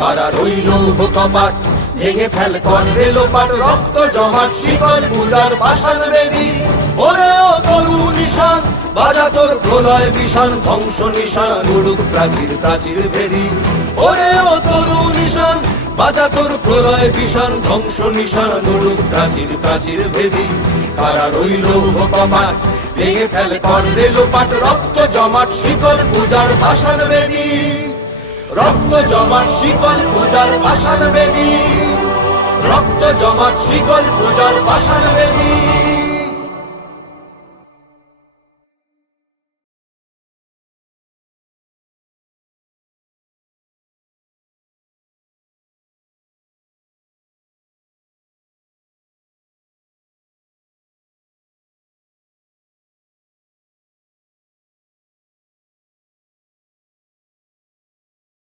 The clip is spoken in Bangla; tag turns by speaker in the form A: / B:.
A: কারা রইল কপাট ভেঙে ফেল কর রেলোপাট রক্ত জমাট, শিকল পূজার পাষাণ বেদি ওরে ও তরু নিশান, বাজা তোর প্রলয় বিষাণ ধ্বংস নিশান, উড়ুক প্রাচীর প্রাচীর বেদি। ওরে ও তরু নিশান, বাজা তোর প্রলয় বিষাণ ধ্বংস নিশান, উড়ুক প্রাচীর প্রাচীর ভেদি কারা রইল কপাট ভেঙে ফেল কর রেলোপাট রক্ত জমাট, শিকল পূজার ভাষণ বেদি রক্ত জমাট শিকল পূজার ভাষণ বেদি। রক্ত জমাট শিকল পূজার বেদি।